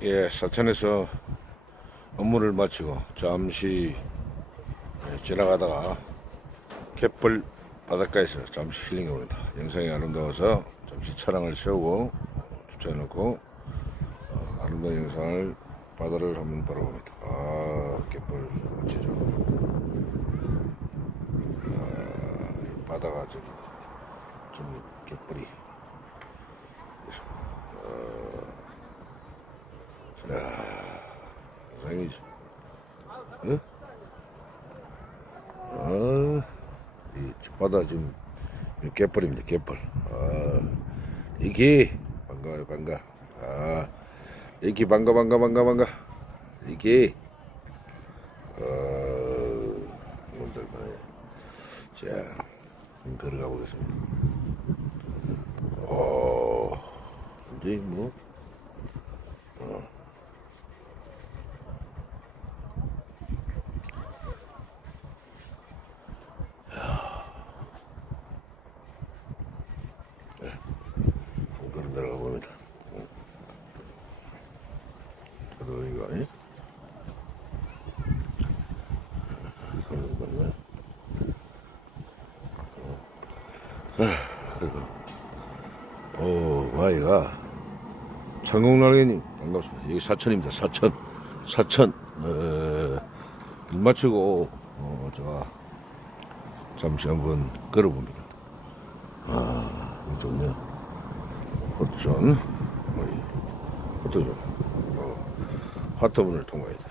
예, 사천에서 업무를 마치고 잠시 예, 지나가다가 갯벌 바닷가에서 잠시 힐링해 봅니다. 영상이 아름다워서 잠시 차량을 세우고 어, 주차해놓고 어, 아름다운 영상을 바다를 한번 바라봅니다. 아, 갯벌 멋지죠. 아, 이 바다가 좀, 좀 갯벌이 영상이 어? 아, 이 바다 지금 이 갯벌입니다. 갯벌. 아, 이기 반가워요, 반가. 아, 이기 반가, 반가, 반가, 반가. 이기. 어, 분들 많이. 자, 좀 걸어가 보겠습니다. 어, 이제 뭐. 그런 데가 봅니다. 저도 이거 아니? 상관없네. 그리고 오 마이가 창공날개님 반갑습니다. 여기 사천입니다. 사천 사천 어, 일 마치고 어, 제가 잠시 한번 걸어봅니다. 아 좋네요. 포트존 포트존 어, 화터문을 통과해야 돼.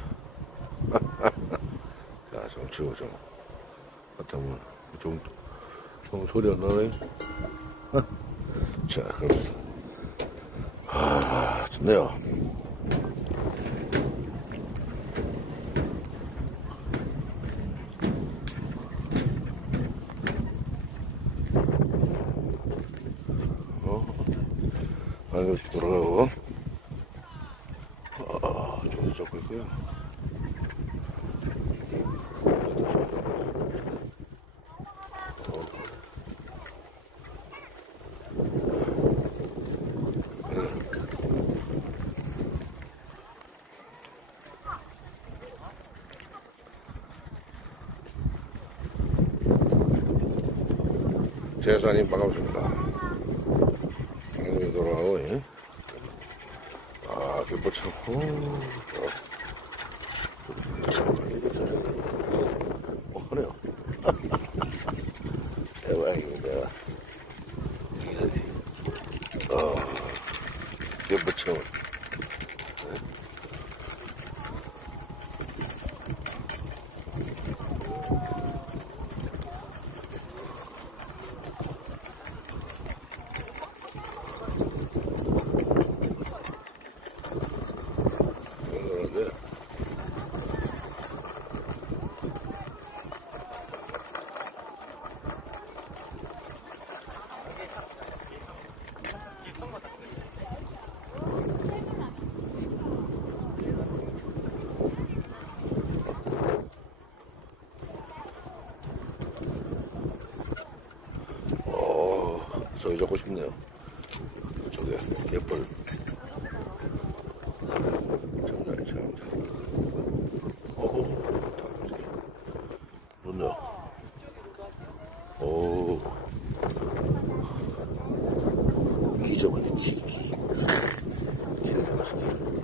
자, 좀 치워 좀 화터문 좀, 나네. 자, 그렇습니다. 아, 좋네요. 아, 이거 돌아가고. 아, 저기 잡고 있고요. 제사님 반갑습니다. 방금 돌아가고, 예. 아, 갯벌 참, 오, 좋아. 어, 하네요. 대박입니다. 이들이, 어, 갯벌 참. 그런데, 어, 저기 잡고 싶네요. 저게 갯벌. 장난이 참. 어, 좋네요. 오, 기저분이 기, 기.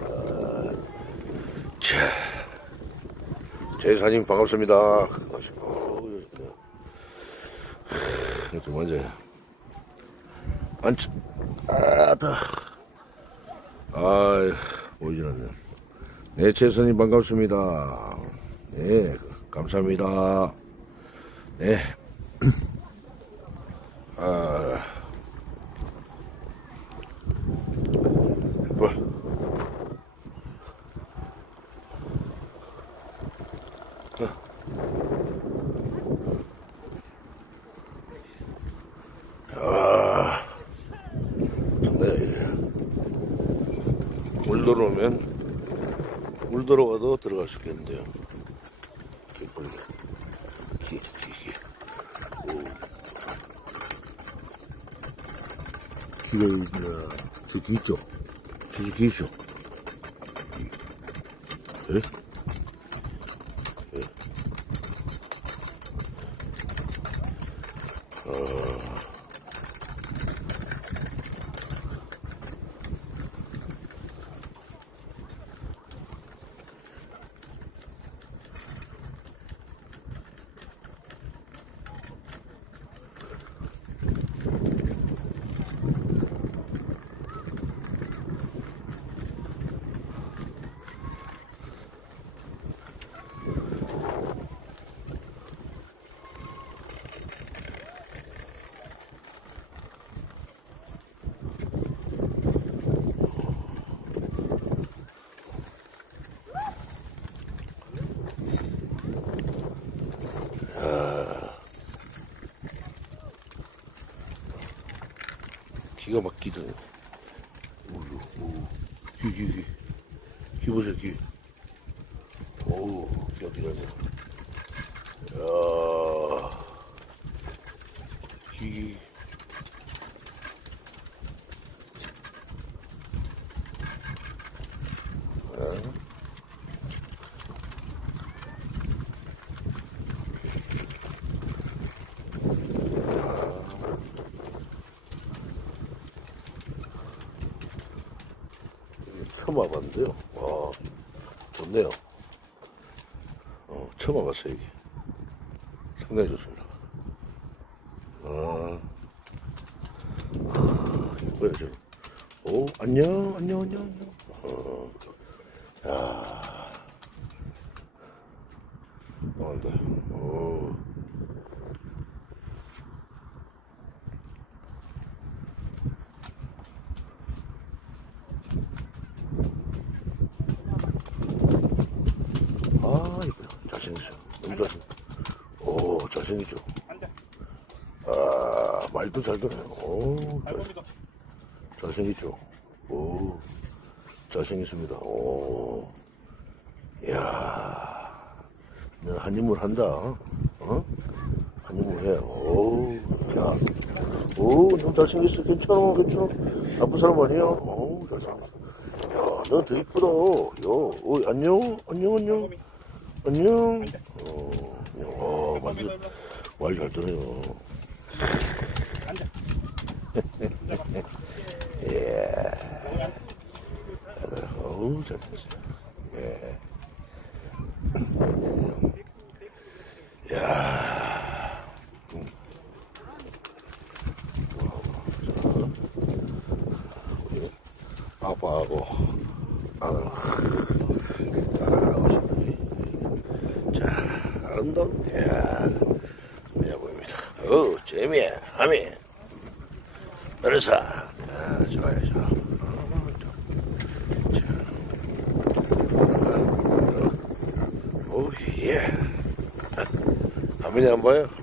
아, 자, 제사님 반갑습니다. 어. 이렇게 먼저 앉, 아, 다. 아, 보이질 않네. 네, 최선님 반갑습니다. 네, 감사합니다. 네. 죽겠는데요. 빨리. 기계 잡기, 기계. 오. 기계, 있나. 저기 있죠? 저기 있죠? 예? 막히더네. 오유, 오. 귀, 귀, 귀. 귀 보세요, 귀. 오우, 귀 어디 가냐. 야 귀, 귀. 와봤는데요. 와, 좋네요. 어, 처음 와봤어요, 여기. 상당히 좋습니다. 아, 아 이거야, 저. 오, 안녕, 안녕, 안녕, 안녕. 어, 야. 나온다. 오. 아, 이뻐요. 잘생겼어. 너무 잘생겼어. 오, 잘생기죠. 아, 말도 잘 들어요. 오, 잘, 잘생겼죠. 오, 잘생겼습니다. 오, 이야, 너 한입을 한다. 어? 한 입을 해. 오, 야, 오, 너무 잘생겼어. 괜찮아, 괜찮아. 나쁜 사람 아니야. 오, 잘생겼어. 야, 너 더 이쁘다. 야, 오, 안녕, 안녕, 안녕. 안녕. 어, 와, 완전, 말잘 들어요. yeah. Another hold and yeah. yeah. 아버지 안 봐요?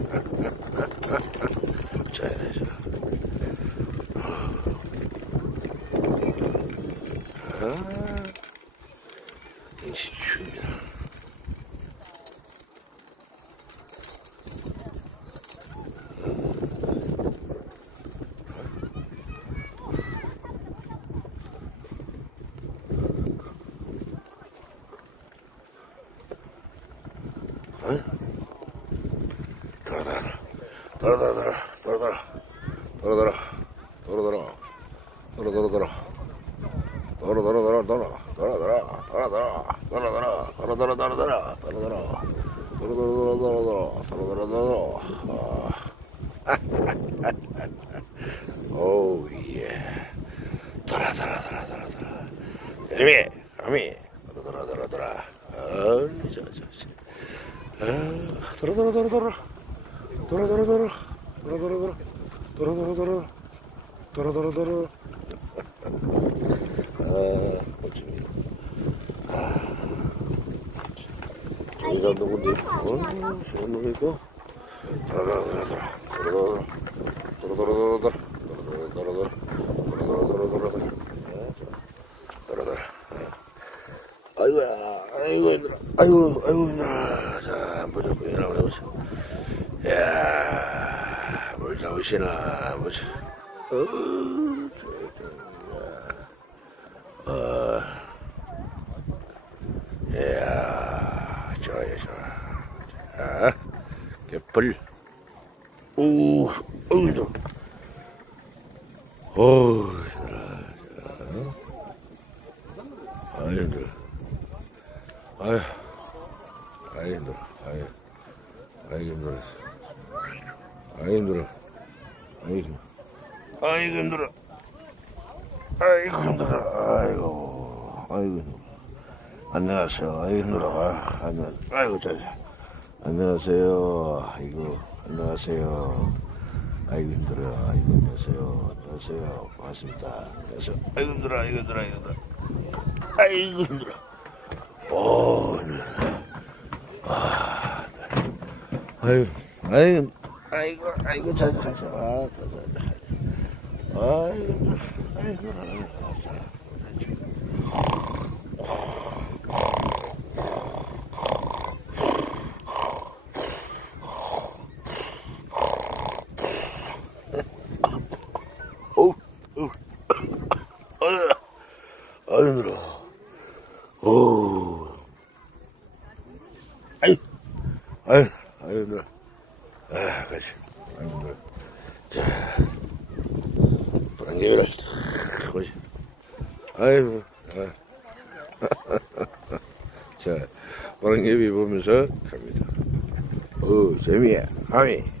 돌아 돌아 돌아 돌아 돌아 아미 아미 돌아 돌아 돌아 어저저저 돌아 돌아 돌아 돌아 돌아 돌아 돌아 돌아 돌아 돌아 돌아 돌아 돌아 돌아 돌아 돌아, 돌아 돌아 돌아 돌아 돌아 돌아 돌아 돌아 돌아 돌아 돌아 돌아 돌아 돌아 돌아 돌아 돌아 아. 아이고야, 아이고 힘들어, 아이고, 아이고 힘들어. 자, 잡고 일어나 보자. 이야, 뭘 잡으시나, 뭐지? 어, 저, 저, 어, 이야, 좋아요, 좋아. 자, 개뿔. 오, 힘들어. 어우, 힘들어. 자, 아유, 힘들어. 아유, 힘들어. 아유, 아유, 힘들어. 아유, 힘들어. 아유, 힘들어. 아이고, 힘들어. 아이고, 힘들어. 아이고, 아이고, 힘들어. 안녕하세요. 아이고, 힘들어. 아, 안녕. 아이고, 잘. 안녕하세요. 아이고, 안녕하세요. 아이고, 힘들어요. 아이고, 안녕하세요. 안녕하세요. 반갑습니다. 안녕하세요. 아이고, 힘들어. 아이고, 힘들어. 아이고, 힘들어. 아이고, 힘들어. 오, 힘들어. 아, 아이고, 아이고, 아이고, 아이고, 잘 가자. 아. 아이고, 아이고, 아이고. 어우, 어우, 아유, 아유, 힘들어. 오, 아이, 아유, 아유, 힘들어. 아, 그렇지. 아유, 힘들어. 자, 불안개비라, 그렇지. 아이고, 아. 자, 불안개비 보면서 갑니다. 오, 재미야, 하미.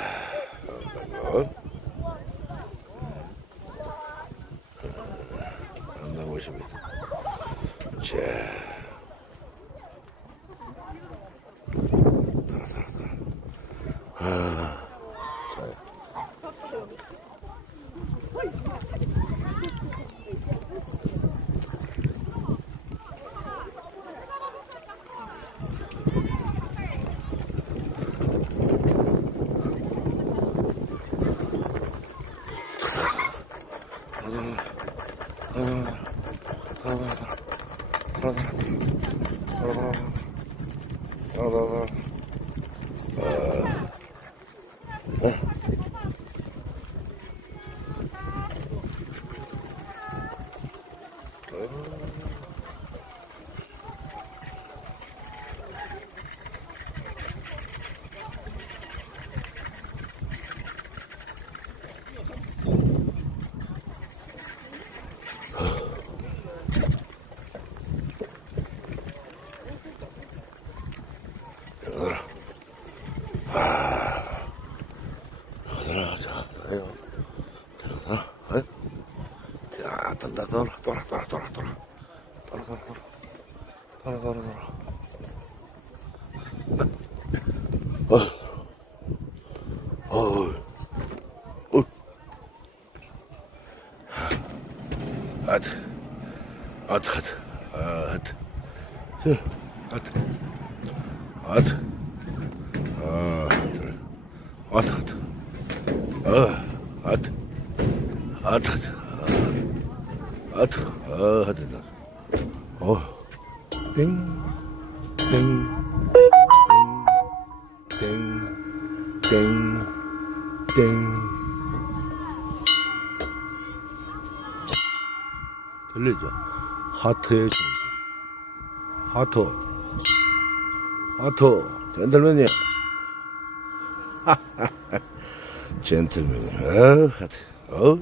Oh. 아트, 아트, 아트, 아트, 아트, 아트, 아트. 어, 아트. 아트, 아트. 아, 아트. 아, 아트. 어. 땡. 땡. 땡. 땡. 땡. 들리죠? 하트의 정수. 하트. 하트. 젠틀맨이야. 젠틀맨이. 어, 하트. 어,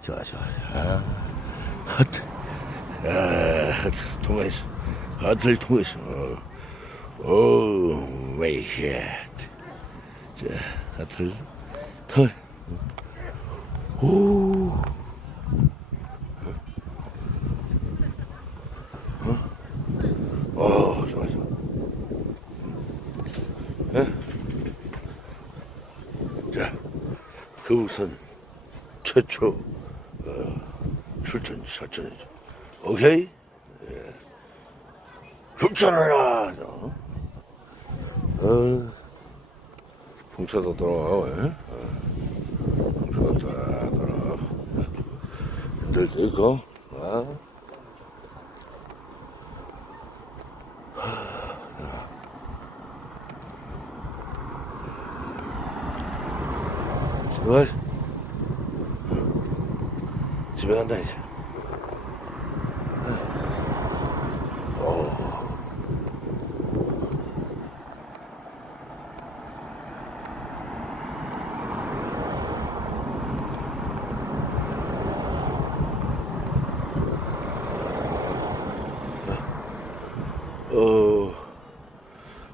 좋아, 좋아. 아, 하트. 아, 하트. 통했어. 하트를 통했어. 어, 오, 웨이쉣. 자, 하트를 털. 오. 어, 좋아, 좋아. 예? 자, 그 우선 최초 어, 출전 사전이죠. 오케이? 예. 출전해라! 어, 어, 풍차도 돌아와, 예? 어, 풍차도 다 돌아와. 힘들도 있고, 아. 제발 집에 간다 이제. 어,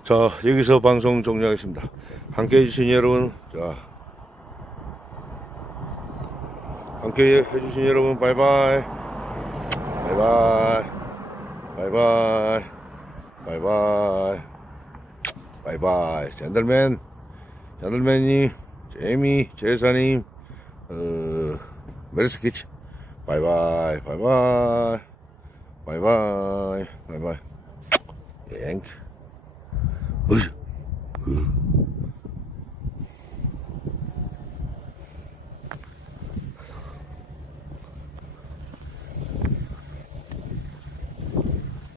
자, 여기서 방송 종료하겠습니다. 함께 해주신 여러분, 자, 함께 해주신 여러분 바이바이. 바이바이. 바이바이. 바이바이. 바이바이. 젠들맨. 젠들맨님 제이미 제사님 어, 메르스키치 바이바이. 바이바이. 바이바이. 바이바이. 어이. 어.